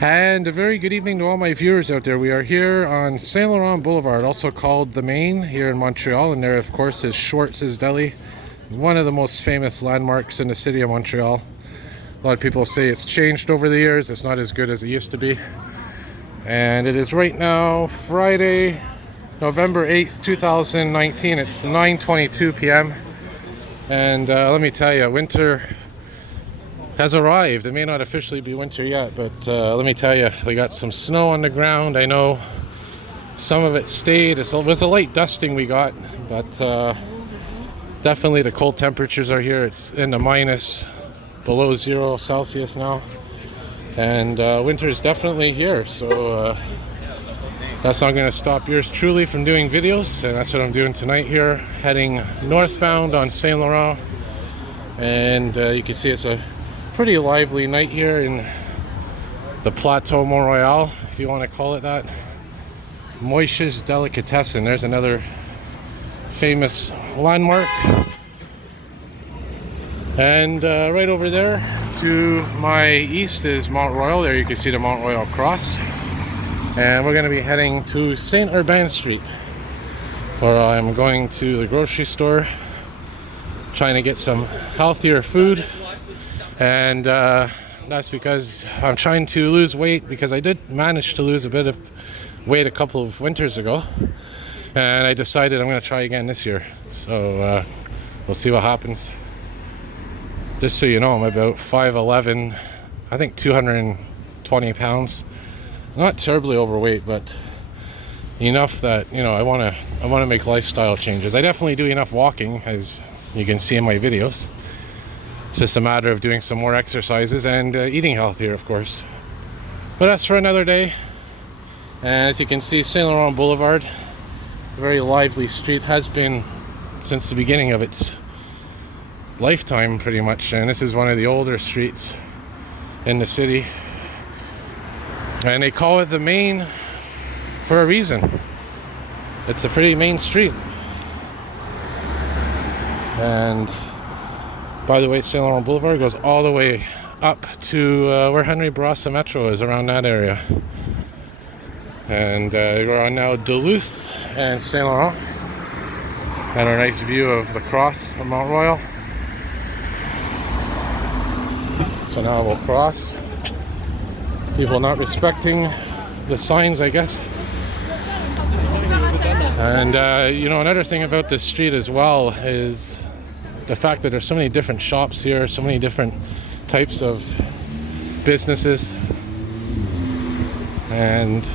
And a very good evening to all my viewers out there. We are here on Saint Laurent Boulevard, also called the Main, here in Montreal. And there, of course, is Schwartz's Deli, one of the most famous landmarks in the city of Montreal. A lot of people say it's changed over the years. It's not as good as it used to be. And it is right now Friday, November 8th, 2019. It's 9:22 p.m. And let me tell you, winter has arrived. It may not officially be winter yet, but let me tell you, we got some snow on the ground. I know some of it stayed. It was a light dusting we got, but definitely the cold temperatures are here. It's in the minus below 0 Celsius now, and winter is definitely here. So that's not going to stop yours truly from doing videos, and that's what I'm doing tonight here, heading northbound on Saint Laurent. And you can see it's a pretty lively night here in the Plateau Mont Royal, if you want to call it that. Moishe's Delicatessen, there's another famous landmark. And right over there to my east is Mont Royal. There you can see the Mont Royal cross. And we're going to be heading to Saint Urbain Street, where I'm going to the grocery store, trying to get some healthier food. And that's because I'm trying to lose weight, because I did manage to lose a bit of weight a couple of winters ago, and I decided I'm going to try again this year. So we'll see what happens. Just so you know, I'm about 5'11", I think 220 pounds. Not terribly overweight, but enough that, you know, I want to make lifestyle changes. I definitely do enough walking, as you can see in my videos. It's just a matter of doing some more exercises and eating healthier, of course. But that's for another day. And as you can see, Saint Laurent Boulevard, a very lively street, has been since the beginning of its lifetime, pretty much. And this is one of the older streets in the city. And they call it the Main for a reason. It's a pretty main street. And by the way, Saint Laurent Boulevard goes all the way up to where Henry Bourassa Metro is, around that area. And we're on now Duluth and Saint Laurent, and a nice view of the cross of Mont Royal. So now we'll cross. People not respecting the signs, I guess. And you know, another thing about this street as well is the fact that there's so many different shops here, so many different types of businesses, and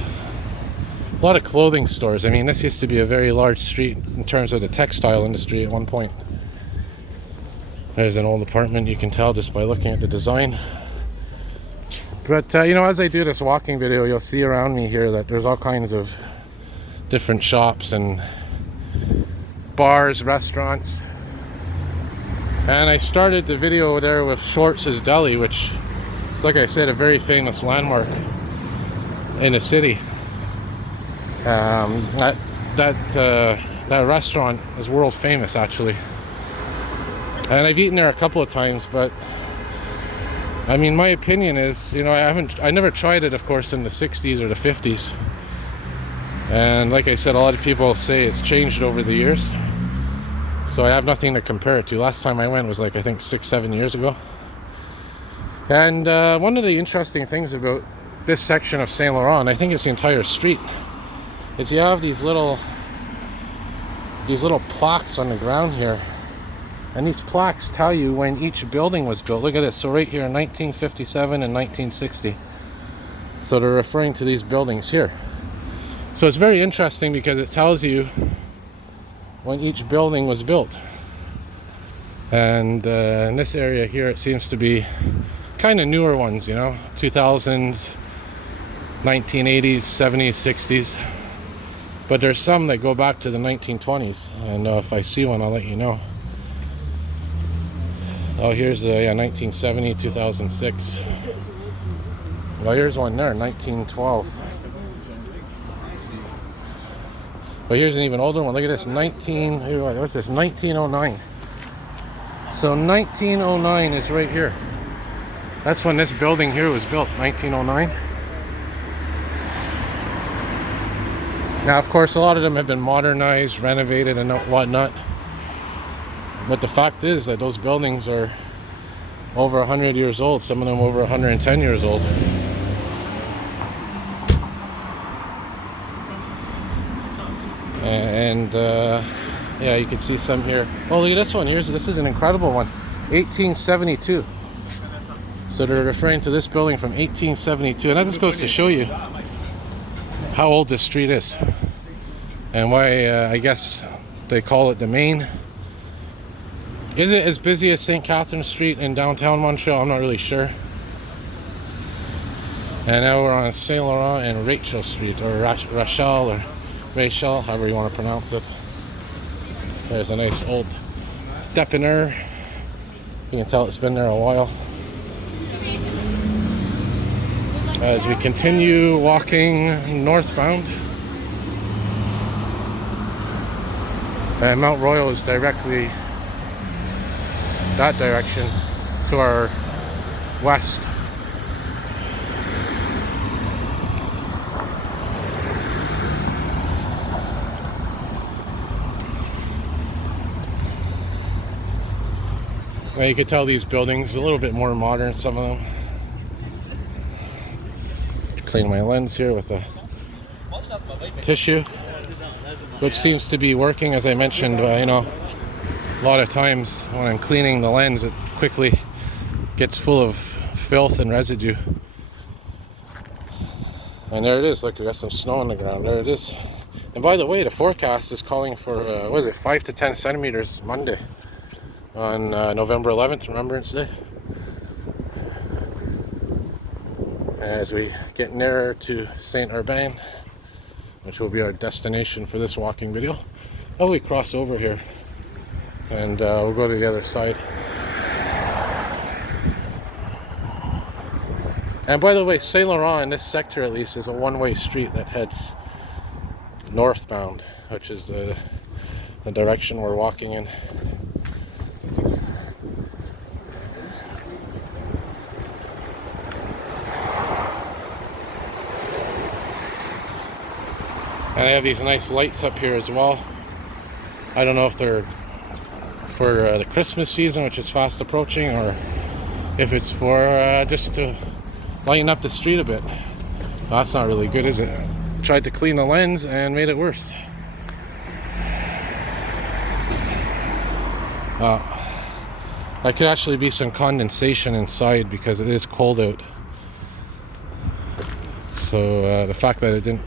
a lot of clothing stores. I mean, this used to be a very large street in terms of the textile industry at one point. There's an old apartment, you can tell just by looking at the design. But you know, as I do this walking video, you'll see around me here that there's all kinds of different shops and bars, restaurants. And I started the video there with Schwartz's Deli, which is, like I said, a very famous landmark in the city. That restaurant is world famous, actually. And I've eaten there a couple of times, but I mean, my opinion is, you know, I never tried it, of course, in the 60s or the 50s. And like I said, a lot of people say it's changed over the years. So I have nothing to compare it to. Last time I went was like, I think 6-7 years ago. And one of the interesting things about this section of Saint Laurent, I think it's the entire street, is you have these little plaques on the ground here. And these plaques tell you when each building was built. Look at this. So right here, 1957 and 1960. So they're referring to these buildings here. So it's very interesting because it tells you when each building was built. And in this area here, it seems to be kind of newer ones, you know, 2000s, 1980s, 70s, 60s. But there's some that go back to the 1920s, and if I see one, I'll let you know. Oh, here's a 1970, 2006. Well, here's one there, 1912. But here's an even older one. Look at this, what's this, 1909. So 1909 is right here. That's when this building here was built, 1909. Now, of course, a lot of them have been modernized, renovated, and whatnot. But the fact is that those buildings are over 100 years old, some of them over 110 years old. And yeah, you can see some here. Oh, look at this one. This is an incredible one. 1872. So they're referring to this building from 1872. And that just goes to show you how old this street is. And why, I guess, they call it the main. Is it as busy as St. Catherine Street in downtown Montreal? I'm not really sure. And now we're on Saint Laurent and Rachel Street, or Rachel, or Rachel, however you want to pronounce it. There's a nice old dépanneur. You can tell it's been there a while. As we continue walking northbound. And Mount Royal is directly that direction to our west. Now you can tell these buildings a little bit more modern, some of them. Clean my lens here with a tissue, which seems to be working. As I mentioned, you know, a lot of times when I'm cleaning the lens, it quickly gets full of filth and residue. And there it is. Look, we got some snow on the ground. There it is. And by the way, the forecast is calling for what is it, 5 to 10 centimeters Monday on November 11th, Remembrance Day. As we get nearer to Saint Urbain, which will be our destination for this walking video. Oh, we cross over here, and we'll go to the other side. And by the way, Saint Laurent in this sector at least is a one-way street that heads northbound, which is the direction we're walking in. And I have these nice lights up here as well. I don't know if they're for the Christmas season, which is fast approaching, or if it's for just to lighten up the street a bit. Well, that's not really good, is it? Tried to clean the lens and made it worse. There could actually be some condensation inside because it is cold out. So the fact that it didn't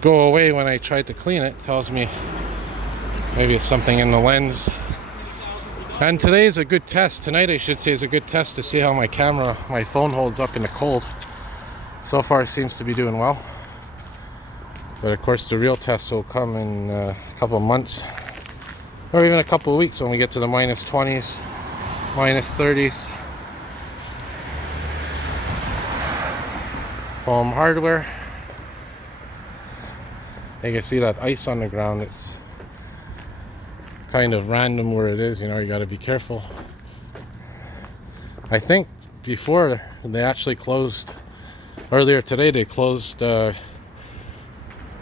go away when I tried to clean it tells me maybe it's something in the lens. And today is a good test. Tonight, I should say, is a good test to see how my phone holds up in the cold. So far, it seems to be doing well. But of course, the real test will come in a couple of months, or even a couple of weeks when we get to the minus 20s, minus 30s. Home hardware. You can see that ice on the ground. It's kind of random where it is, you know, you got to be careful. I think before they actually closed, earlier today, they closed the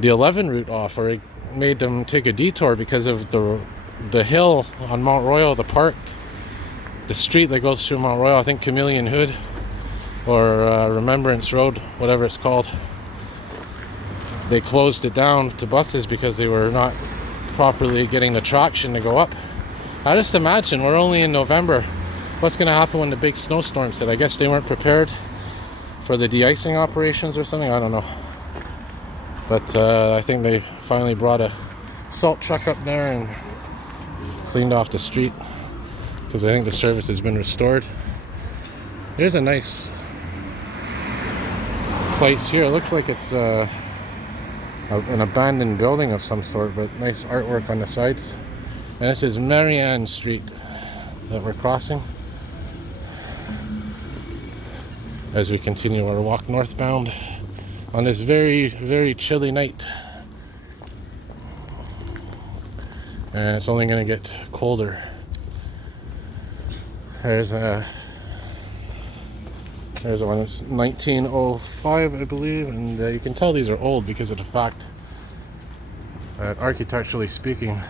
11 route off, or it made them take a detour because of the hill on Mount Royal, the park, the street that goes through Mount Royal, I think Chameleon Hood, or Remembrance Road, whatever it's called. They closed it down to buses because they were not properly getting the traction to go up. I just imagine, we're only in November, what's going to happen when the big snowstorms hit? I guess they weren't prepared for the de-icing operations or something, I don't know. But I think they finally brought a salt truck up there and cleaned off the street, because I think the service has been restored. There's a nice place here. It looks like it's an abandoned building of some sort, but nice artwork on the sides. And this is Marianne Street that we're crossing as we continue our walk northbound on this very, very chilly night. And it's only going to get colder. There's one that's 1905, I believe, and you can tell these are old because of the fact that architecturally speaking,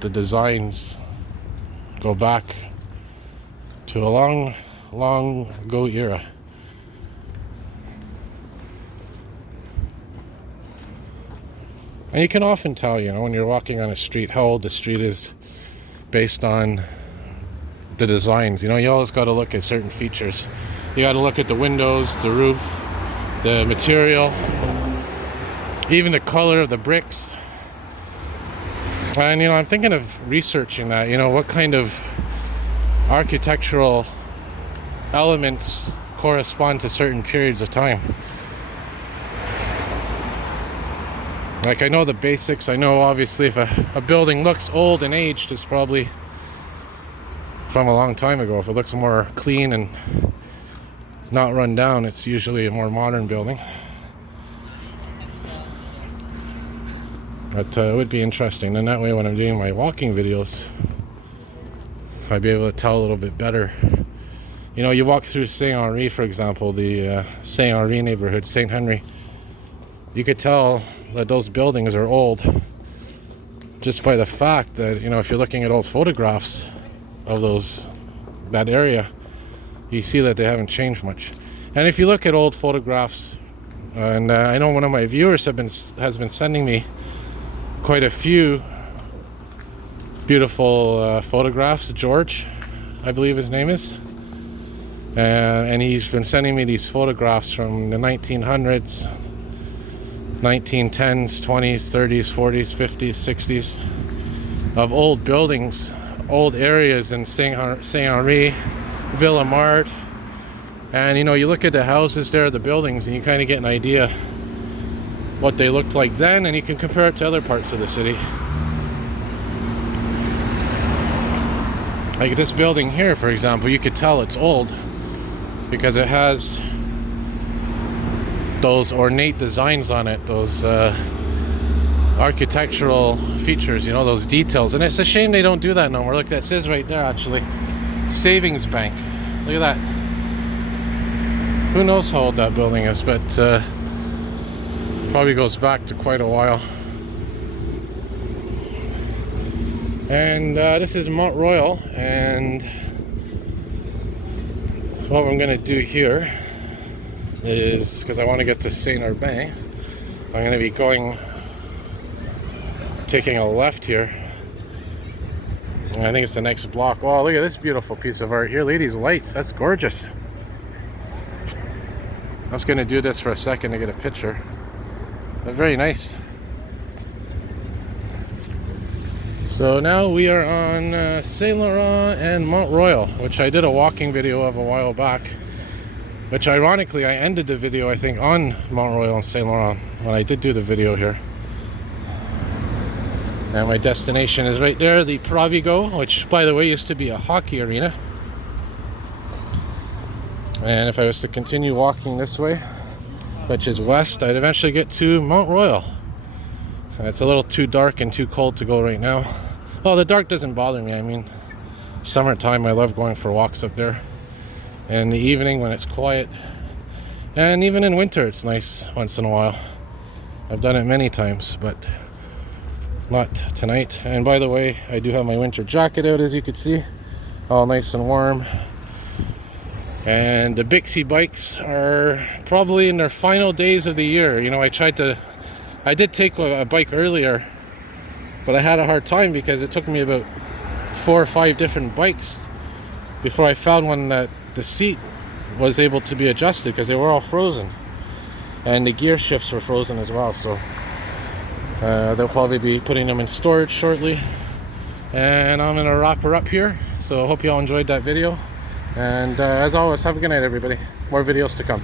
the designs go back to a long ago era. And you can often tell, you know, when you're walking on a street, how old the street is based on the designs. You know, you always got to look at certain features. You got to look at the windows, the roof, the material, even the color of the bricks. And, you know, I'm thinking of researching that, you know, what kind of architectural elements correspond to certain periods of time. Like, I know the basics. I know, obviously, if a building looks old and aged, it's probably from a long time ago. If it looks more clean and not run down, it's usually a more modern building. But it would be interesting. Then that way, when I'm doing my walking videos, I'd be able to tell a little bit better. You know, you walk through Saint Henri, for example, the Saint Henri neighborhood, Saint Henri. You could tell that those buildings are old just by the fact that, you know, if you're looking at old photographs of that area, you see that they haven't changed much. And if you look at old photographs, and I know one of my viewers has been sending me quite a few beautiful photographs. George, I believe his name is, and he's been sending me these photographs from the 1900s, 1910s, 20s, 30s, 40s, 50s, 60s of old buildings, old areas in Saint Henri, Villemart. And, you know, you look at the houses there, the buildings, and you kind of get an idea what they looked like then, and you can compare it to other parts of the city. Like this building here, for example, you could tell it's old because it has those ornate designs on it, those architectural features, you know, those details. And it's a shame they don't do that no more. Look, that says right there, actually, Savings Bank. Look at that. Who knows how old that building is, but probably goes back to quite a while. And this is Mont Royal, and what I'm going to do here is, because I want to get to Saint-Urbain, I'm going to be taking a left here, and I think it's the next block. Oh, look at this beautiful piece of art here. Ladies' lights, that's gorgeous. I was going to do this for a second to get a picture. They're very nice. So now we are on Saint Laurent and Mont Royal, which I did a walking video of a while back. Which ironically, I ended the video, I think, on Mont Royal and Saint Laurent when I did do the video here. And my destination is right there, the Provigo, which, by the way, used to be a hockey arena. And if I was to continue walking this way, which is west, I'd eventually get to Mont Royal. It's a little too dark and too cold to go right now. Oh, the dark doesn't bother me. I mean, summertime, I love going for walks up there. And the evening when it's quiet. And even in winter, it's nice once in a while. I've done it many times, but not tonight. And by the way, I do have my winter jacket out, as you can see. All nice and warm. And the Bixie bikes are probably in their final days of the year. You know, I did take a bike earlier, but I had a hard time because it took me about 4 or 5 different bikes before I found one that the seat was able to be adjusted, because they were all frozen. And the gear shifts were frozen as well, so they'll probably be putting them in storage shortly. And I'm going to wrap her up here. So I hope you all enjoyed that video. And as always, have a good night, everybody. More videos to come.